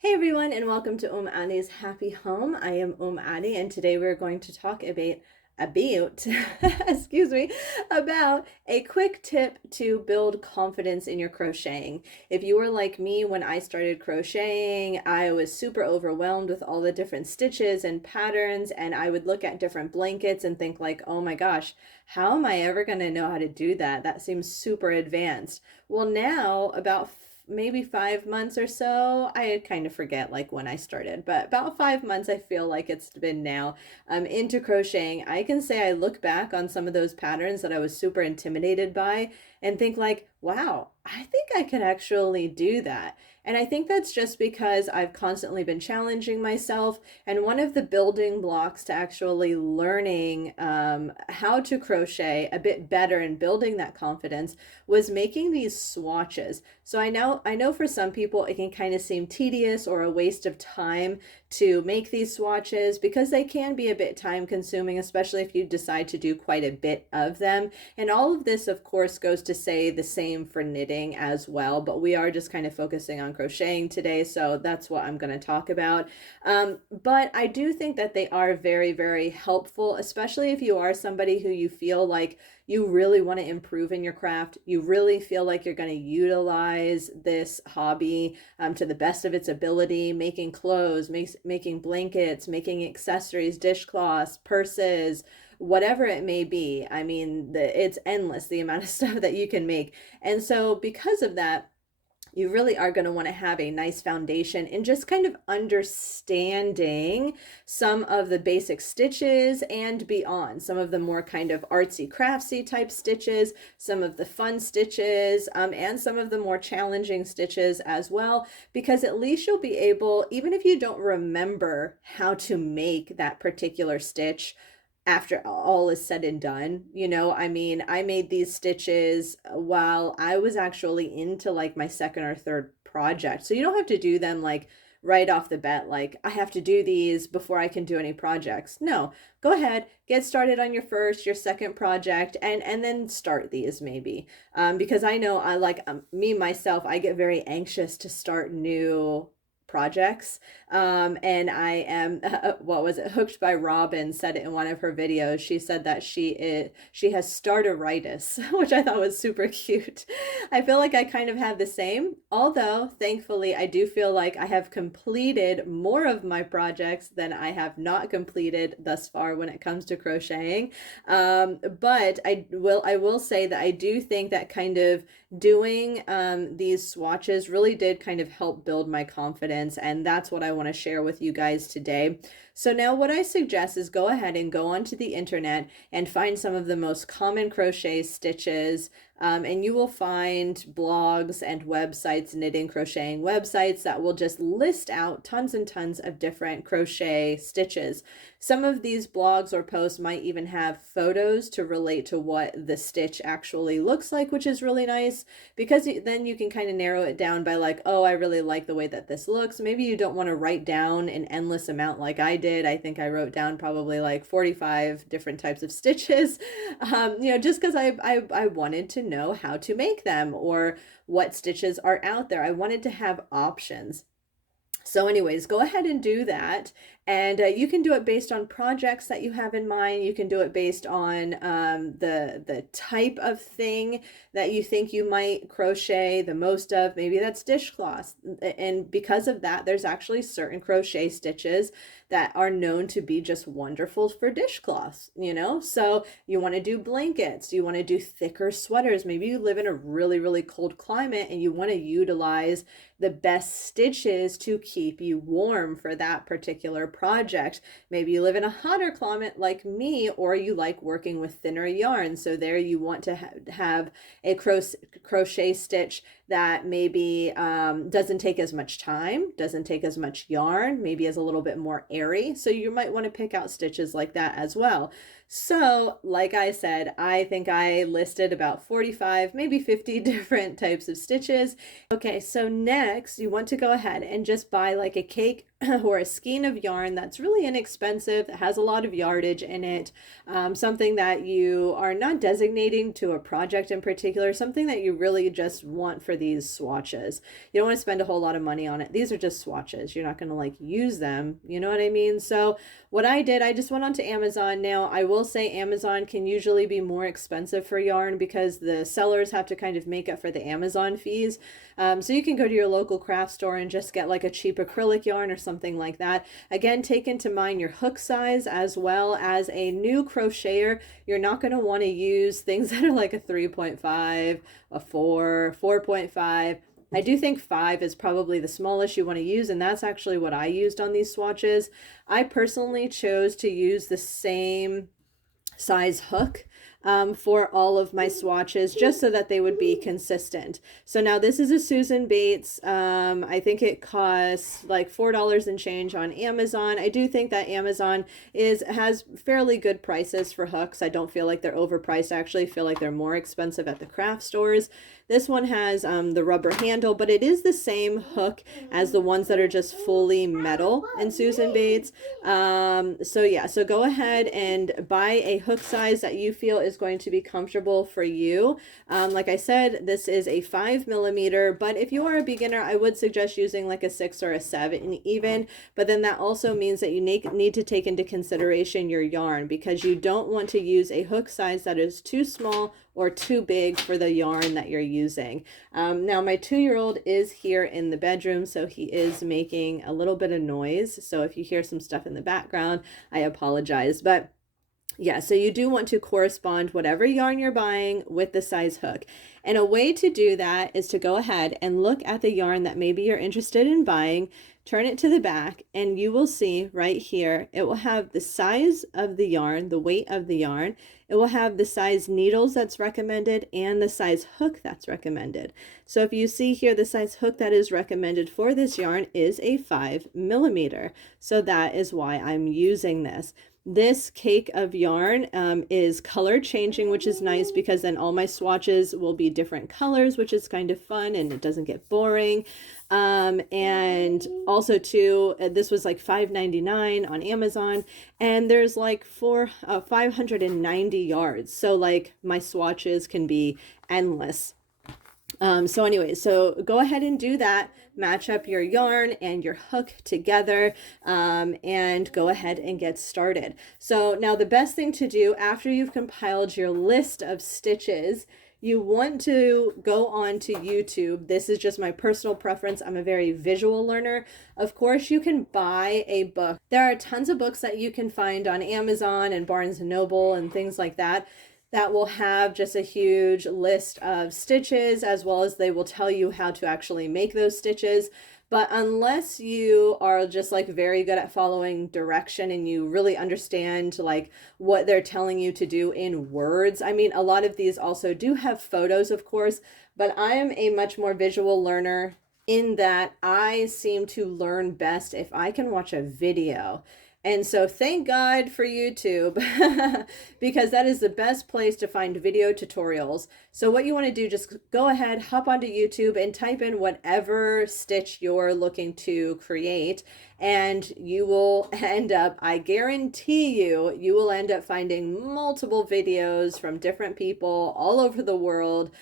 Hey everyone, and welcome to Adi's Happy Home. I am Adi, and today we're going to talk about excuse me, about a quick tip to build confidence in your crocheting. If you were like me when I started crocheting, I was super overwhelmed with all the different stitches and patterns, and I would look at different blankets and think like, oh my gosh, how am I ever going to know how to do that? That seems super advanced. Well, now about maybe 5 months or so. I kind of forget like when I started, but about 5 months I feel like it's been now. Into crocheting. I can say I look back on some of those patterns that I was super intimidated by and think like, wow, I think I can actually do that. And I think that's just because I've constantly been challenging myself. And one of the building blocks to actually learning how to crochet a bit better and building that confidence was making these swatches. So I know for some people it can kind of seem tedious or a waste of time to make these swatches because they can be a bit time consuming, especially if you decide to do quite a bit of them. And all of this, of course, goes to say the same for knitting as well, but we are just kind of focusing on crocheting today, so that's what I'm going to talk about. But I do think that they are very, very helpful, especially if you are somebody who you feel like you really want to improve in your craft. You really feel like you're going to utilize this hobby to the best of its ability, making clothes, making blankets, making accessories, dishcloths, purses, whatever it may be. I mean, it's endless the amount of stuff that you can make. And so because of that, you really are going to want to have a nice foundation in just kind of understanding some of the basic stitches and beyond, some of the more kind of artsy craftsy type stitches, some of the fun stitches, and some of the more challenging stitches as well, because at least you'll be able, even if you don't remember how to make that particular stitch, after all is said and done. I mean, I made these stitches while I was actually into like my second or third project. So you don't have to do them like right off the bat, like I have to do these before I can do any projects. No, go ahead, get started on your first, your second project, and then start these maybe. Because I know I like me myself, I get very anxious to start new projects. And I am what was it, Hooked by Robin said it in one of her videos. She said that she has starteritis, which I thought was super cute. I feel like I kind of have the same, although thankfully I do feel like I have completed more of my projects than I have not completed thus far when it comes to crocheting. But I will say that I do think that kind of doing these swatches really did kind of help build my confidence, and that's what I want to share with you guys today. So now what I suggest is go ahead and go onto the internet and find some of the most common crochet stitches, and you will find blogs and websites, knitting, crocheting websites that will just list out tons and tons of different crochet stitches. Some of these blogs or posts might even have photos to relate to what the stitch actually looks like, which is really nice because then you can kind of narrow it down by like, oh, I really like the way that this looks. Maybe you don't want to write down an endless amount like I did. I think I wrote down probably like 45 different types of stitches, just because I wanted to know how to make them or what stitches are out there. I wanted to have options. So anyways, go ahead and do that. And you can do it based on projects that you have in mind. You can do it based on the type of thing that you think you might crochet the most of. Maybe that's dishcloths. And because of that, there's actually certain crochet stitches that are known to be just wonderful for dishcloths. So you want to do blankets. You want to do thicker sweaters. Maybe you live in a really, really cold climate and you want to utilize the best stitches to keep you warm for that particular project. Maybe you live in a hotter climate like me, or you like working with thinner yarn. So there you want to have a crochet stitch that maybe doesn't take as much time, doesn't take as much yarn, maybe is a little bit more airy. So you might want to pick out stitches like that as well. So, like I said, I think I listed about 45, maybe 50 different types of stitches. Okay, so next you want to go ahead and just buy like a cake or a skein of yarn that's really inexpensive, that has a lot of yardage in it, something that you are not designating to a project in particular, something that you really just want for these swatches. You don't want to spend a whole lot of money on it. These are just swatches. You're not going to like use them. You know what I mean? So what I did, I just went onto Amazon. Now, I will say Amazon can usually be more expensive for yarn because the sellers have to kind of make up for the Amazon fees. So you can go to your local craft store and just get like a cheap acrylic yarn or something like that. Again, take into mind your hook size as well. As a new crocheter, you're not going to want to use things that are like a 3.5, a 4, 4.5. I do think 5 is probably the smallest you want to use, and that's actually what I used on these swatches. I personally chose to use the same size hook for all of my swatches, just so that they would be consistent. So now this is a Susan Bates. I think it costs like $4 and change on Amazon. I do think that Amazon has fairly good prices for hooks. I don't feel like they're overpriced. I actually feel like they're more expensive at the craft stores. This one has the rubber handle, but it is the same hook as the ones that are just fully metal in Susan Bates. So yeah, so go ahead and buy a hook size that you feel is going to be comfortable for you. Like I said, this is a 5mm, but if you are a beginner, I would suggest using like a 6 or a 7 even. But then that also means that you need to take into consideration your yarn, because you don't want to use a hook size that is too small or too big for the yarn that you're using. Now my 2-year-old is here in the bedroom, so he is making a little bit of noise. So if you hear some stuff in the background, I apologize. But yeah, so you do want to correspond whatever yarn you're buying with the size hook. And a way to do that is to go ahead and look at the yarn that maybe you're interested in buying, turn it to the back, and you will see right here, it will have the size of the yarn, the weight of the yarn. It will have the size needles that's recommended and the size hook that's recommended. So if you see here, the size hook that is recommended for this yarn is a 5mm. So that is why I'm using this. This cake of yarn is color changing, which is nice because then all my swatches will be different colors, which is kind of fun and it doesn't get boring. And also too, this was like $5.99 on Amazon, and there's like 590 yards. So like my swatches can be endless. So anyway, so go ahead and do that. Match up your yarn and your hook together, and go ahead and get started. So now the best thing to do after you've compiled your list of stitches, you want to go on to YouTube. This is just my personal preference. I'm a very visual learner. Of course, you can buy a book. There are tons of books that you can find on Amazon and Barnes & Noble and things like that, that will have just a huge list of stitches, as well as they will tell you how to actually make those stitches. But unless you are just like very good at following direction and you really understand like what they're telling you to do in words, I mean, a lot of these also do have photos, of course, but I am a much more visual learner in that I seem to learn best if I can watch a video. And so thank God for YouTube, because that is the best place to find video tutorials. So what you want to do, just go ahead, hop onto YouTube and type in whatever stitch you're looking to create, and you will end up, I guarantee you will end up finding multiple videos from different people all over the world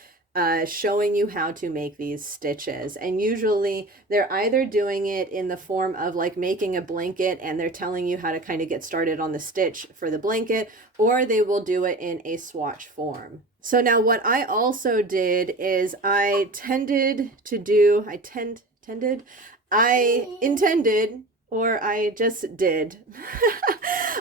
showing you how to make these stitches. And usually they're either doing it in the form of like making a blanket and they're telling you how to kind of get started on the stitch for the blanket, or they will do it in a swatch form. So now what I also did is I intended, or I just did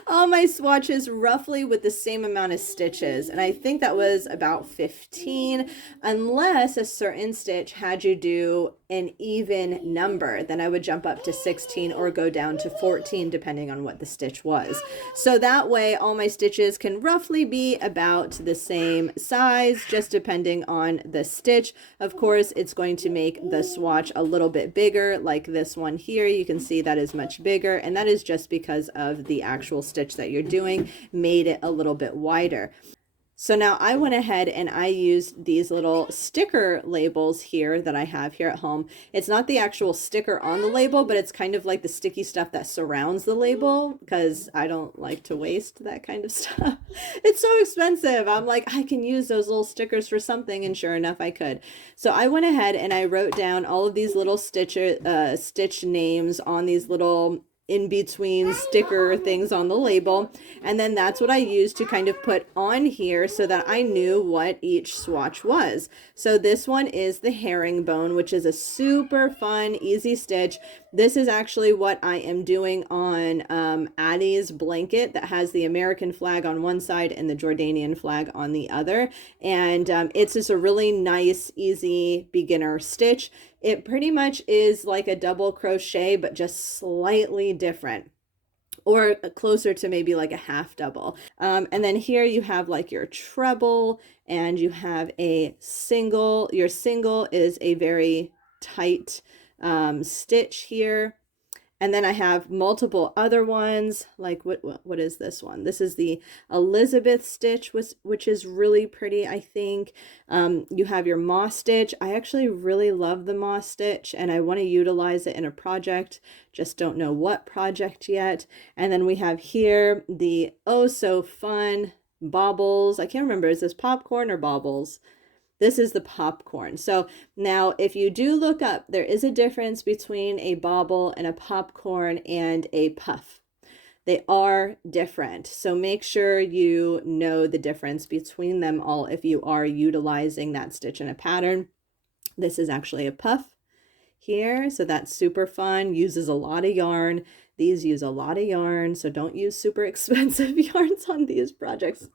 all my swatches roughly with the same amount of stitches, and I think that was about 15, unless a certain stitch had you do an even number, then I would jump up to 16 or go down to 14 depending on what the stitch was. So that way all my stitches can roughly be about the same size, just depending on the stitch. Of course, it's going to make the swatch a little bit bigger, like this one here. You can see that is much bigger, and that is just because of the actual stitch that you're doing, made it a little bit wider. So now I went ahead and I used these little sticker labels here that I have here at home. It's not the actual sticker on the label, but it's kind of like the sticky stuff that surrounds the label, because I don't like to waste that kind of stuff. It's so expensive. I'm like, I can use those little stickers for something, and sure enough, I could. So I went ahead and I wrote down all of these little stitch names on these little in between sticker things on the label, and then that's what I used to kind of put on here so that I knew what each swatch was. So this one is the Herringbone, which is a super fun, easy stitch. This is actually what I am doing on Addie's blanket that has the American flag on one side and the Jordanian flag on the other, and it's just a really nice, easy beginner stitch. It pretty much is like a double crochet, but just slightly different, or closer to maybe like a half double. And then here you have like your treble, and you have a single. Your single is a very tight stitch here. And then I have multiple other ones, like what is this one? This is the Elizabeth stitch, which is really pretty, I think. You have your moss stitch. I actually really love the moss stitch, and I want to utilize it in a project. Just don't know what project yet. And then we have here the oh so fun baubles. I can't remember, is this popcorn or baubles? This is the popcorn. So now if you do look up, there is a difference between a bauble and a popcorn and a puff. They are different. So make sure you know the difference between them all if you are utilizing that stitch in a pattern. This is actually a puff here. So that's super fun, uses a lot of yarn. These use a lot of yarn, so don't use super expensive yarns on these projects.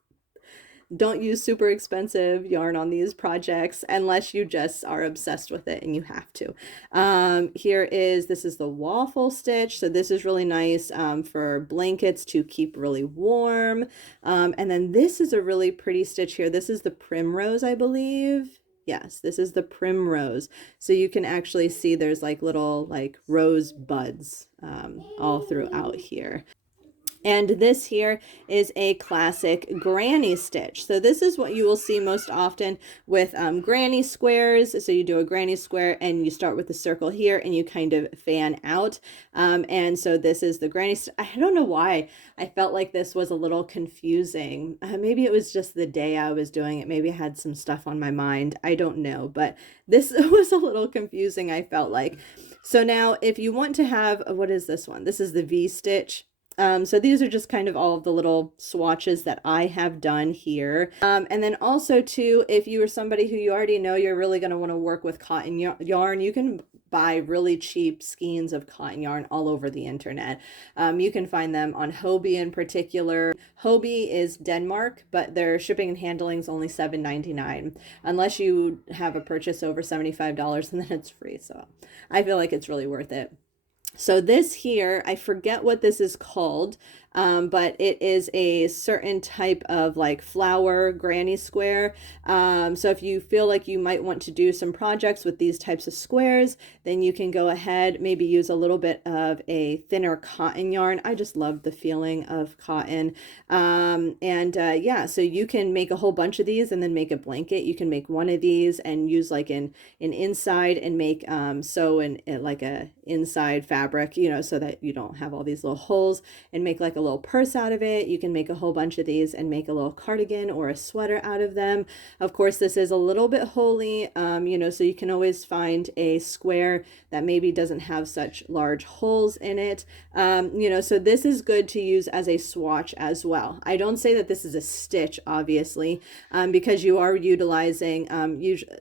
Don't use super expensive yarn on these projects unless you just are obsessed with it and you have to. This is the waffle stitch. So this is really nice for blankets to keep really warm. And then this is a really pretty stitch here. This is the Primrose, I believe. Yes, this is the Primrose. So you can actually see there's like little like rose buds all throughout here. And this here is a classic granny stitch. So this is what you will see most often with granny squares. So you do a granny square and you start with the circle here and you kind of fan out. And so this is the granny. I don't know why I felt like this was a little confusing. Maybe it was just the day I was doing it. Maybe I had some stuff on my mind. I don't know, but this was a little confusing, I felt like. So now if you want to have, what is this one? This is the V stitch. So these are just kind of all of the little swatches that I have done here. And then also too, if you are somebody who you already know you're really going to want to work with cotton yarn, you can buy really cheap skeins of cotton yarn all over the internet. You can find them on Hobie in particular. Hobie is Denmark, but their shipping and handling is only $7.99 unless you have a purchase over $75, and then it's free. So I feel like it's really worth it. So this here, I forget what this is called, but it is a certain type of like flower granny square. So if you feel like you might want to do some projects with these types of squares, then you can go ahead, maybe use a little bit of a thinner cotton yarn. I just love the feeling of cotton. Yeah, so you can make a whole bunch of these and then make a blanket. You can make one of these and use like an inside and make sew in like a inside fabric, you know, so that you don't have all these little holes, and make like a little purse out of it. You can make a whole bunch of these and make a little cardigan or a sweater out of them. Of course, this is a little bit holey, you know, so you can always find a square that maybe doesn't have such large holes in it. You know, so this is good to use as a swatch as well. I don't say that this is a stitch, obviously, because you are utilizing,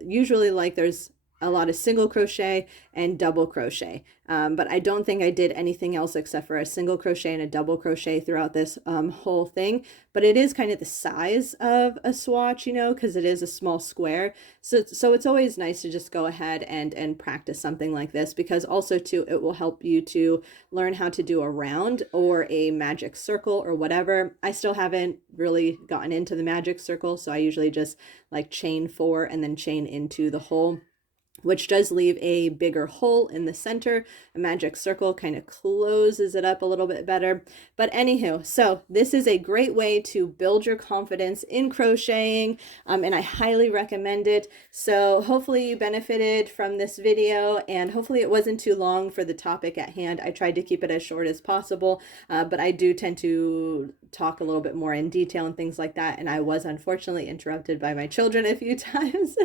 usually like there's a lot of single crochet and double crochet, but I don't think I did anything else except for a single crochet and a double crochet throughout this whole thing. But it is kind of the size of a swatch, you know, because it is a small square. So it's always nice to just go ahead and practice something like this, because also too, it will help you to learn how to do a round or a magic circle or whatever. I still haven't really gotten into the magic circle, so I usually just like chain 4 and then chain into the hole. which does leave a bigger hole in the center. A magic circle kind of closes it up a little bit better. But anywho, so this is a great way to build your confidence in crocheting, and I highly recommend it. So hopefully you benefited from this video, and hopefully it wasn't too long for the topic at hand. I tried to keep it as short as possible, but I do tend to talk a little bit more in detail and things like that, and I was unfortunately interrupted by my children a few times.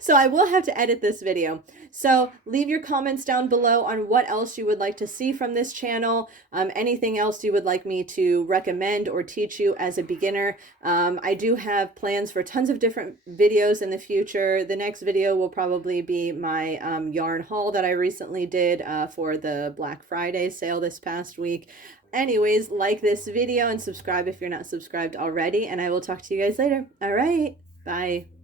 So I will have to edit this video. So leave your comments down below on what else you would like to see from this channel, anything else you would like me to recommend or teach you as a beginner. I do have plans for tons of different videos in the future. The next video will probably be my yarn haul that I recently did for the Black Friday sale this past week. Anyways, like this video and subscribe if you're not subscribed already, and I will talk to you guys later. All right, bye.